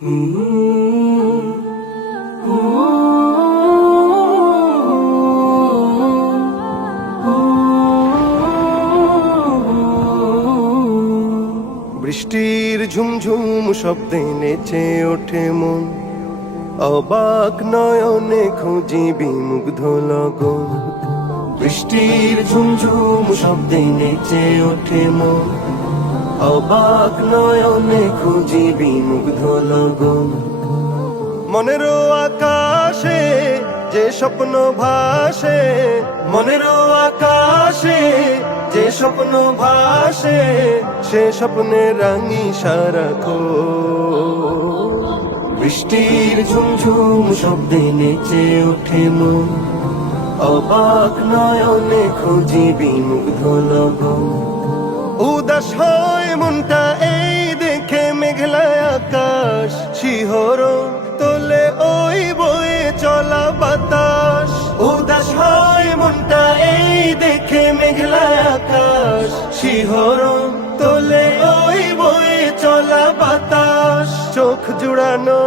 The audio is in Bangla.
বৃষ্টির ঝুমঝুম শব্দে নেচে ওঠে মন, অবাক নয়নে খুঁজি বিমুগ্ধ লগন। বৃষ্টির ঝুমঝুম শব্দে নেচে ওঠে মন, অবাক নয়নে খুঁজি বিমুগ্ধ লগন। মনেরও আকাশে যে স্বপ্ন ভাসে, মনেরও আকাশে যে স্বপ্ন ভাসে, সে স্বপ্নে রাঙি সারাক্ষণ। বৃষ্টির ঝুমঝুম শব্দে নেচে ওঠে মন, অবাক নয়নে খুঁজি বিমুগ্ধ লগন। উদাস হয় মনটা এই দেখে মেঘলা আকাশ, শিহরণ তোলে ওই বয়ে চলা বাতাস। উদাস হয় মনটা এই দেখে মেঘলা আকাশ, শিহরণ তোলে ওই বয়ে চলা বাতাস। চোখ জুড়ানো